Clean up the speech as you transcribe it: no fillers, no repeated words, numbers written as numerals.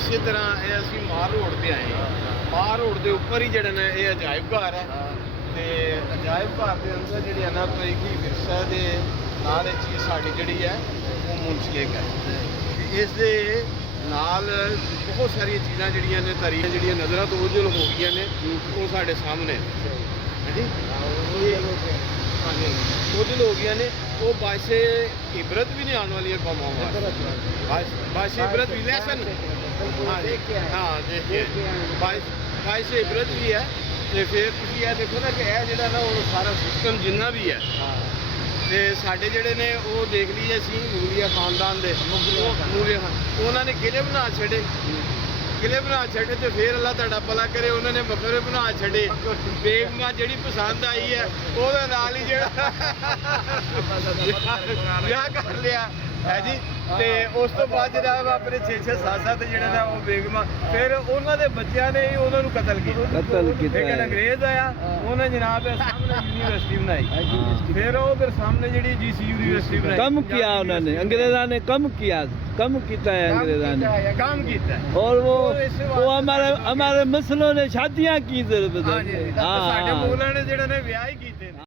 ਇਸੇ ਤਰ੍ਹਾਂ ਇਹ ਅਸੀਂ ਮਾਰ ਰੋਡ ਤੇ ਆਏ ਹਾਂ। ਮਾਰ ਰੋਡ ਦੇ ਉੱਪਰ ਹੀ ਜਿਹੜਾ ਨਾ ਇਹ ਅਜਾਇਬ ਘਰ ਹੈ ਤੇ ਅਜਾਇਬ ਘਰ ਦੇ ਅੰਦਰ ਜਿਹੜੀ ਹੈ ਨਾ ਕੋਈ ਕੀ ਵਿਰਸਾ ਦੇ ਨਾਲ ਇਹ ਚੀਜ਼ ਸਾਡੀ ਜਿਹੜੀ ਹੈ ਉਹ ਮੁਨਸਲਿਕ ਹੈ ਤੇ ਇਸ ਦੇ ਨਾਲ ਬਹੁਤ ਸਾਰੀਆਂ ਚੀਜ਼ਾਂ ਜਿਹੜੀਆਂ ਨੇ ਤਾਰੀਖਾਂ ਜਿਹੜੀਆਂ ਨਜ਼ਰਾਂ ਤੋਂ ਉਜਲ ਹੋ ਗਈਆਂ ਨੇ ਉਹ ਸਾਡੇ ਸਾਹਮਣੇ ਹਾਂਜੀ ਉਜਲ ਹੋ ਗਈਆਂ ਨੇ ਉਹ ਬਾਇਸੇ ਇਬਰਤ ਵੀ ਨਹੀਂ ਆਉਣ ਵਾਲੀਆਂ ਕੌਮਾਂ ਬਾਇਸੇ ਇਬਰਤ ਵੀ ਲੈਸਨ ਹਾਂ ਦੇਖੀਏ ਬਾਇਸੇ ਇਬਰਤ ਵੀ ਹੈ ਤੇ ਫਿਰ ਤੁਸੀਂ ਇਹ ਦੇਖੋ ਨਾ ਕਿ ਇਹ ਜਿਹੜਾ ਨਾ ਉਹ ਸਾਰਾ ਸਿਸਟਮ ਜਿੰਨਾ ਵੀ ਹੈ ਤੇ ਸਾਡੇ ਜਿਹੜੇ ਨੇ ਉਹ ਦੇਖ ਲਈਏ ਅਸੀਂ ਮੂਲੀਆ ਖਾਨਦਾਨ ਦੇ ਮੂਲੀਆ ਖਾਨ ਉਹਨਾਂ ਨੇ ਕਿਲੇ ਬਣਾ ਛੱਡੇ ਕਿਲੇ ਬਣਾ ਛੱਡੇ ਤੇ ਫਿਰ ਅੱਲਾਹ ਤੁਹਾਡਾ ਭਲਾ ਕਰੇ ਉਹਨਾਂ ਨੇ ਮਕਬਰੇ ਬਣਾ ਛੱਡੇ ਬੇਗਮਾਂ ਜਿਹੜੀ ਪਸੰਦ ਆਈ ਹੈ ਉਹਦੇ ਨਾਲ ਹੀ ਜਿਹੜਾ ਵਿਆਹ ਕਰ ਲਿਆ ਹੈ ਜੀ ਤੇ ਉਸ ਤੋਂ ਬਾਅਦ ਜਿਹੜਾ ਆਪਣੇ 6-6 7-7 ਜਿਹੜੇ ਨੇ ਉਹ ਬੇਗਮਾਂ ਫਿਰ ਉਹਨਾਂ ਦੇ ਬੱਚਿਆਂ ਨੇ ਹੀ ਉਹਨਾਂ ਨੂੰ ਕਤਲ ਕੀਤਾ ਲੇਕਿਨ ਅੰਗਰੇਜ਼ ਆਇਆ ਉਹਨੇ ਜਨਾਬ ਸਾਹਮਣੇ ਯੂਨੀਵਰਸਿਟੀ ਬਣਾਈ ਫਿਰ ਉਹ ਫਿਰ ਸਾਹਮਣੇ ਜਿਹੜੀ GC ਯੂਨੀਵਰਸਿਟੀ ਬਣਾਈ ਕੰਮ किया उन्होंने अंग्रेजा ने कम किया है अंग्रेजा ने काम किया और वो हमारे मसलों ने शादियां की ਸਾਡੇ ਮੁਗਲਾਂ ਨੇ ਜਿਹੜੇ ਨੇ ਵਿਆਹ ਹੀ ਕੀਤੇ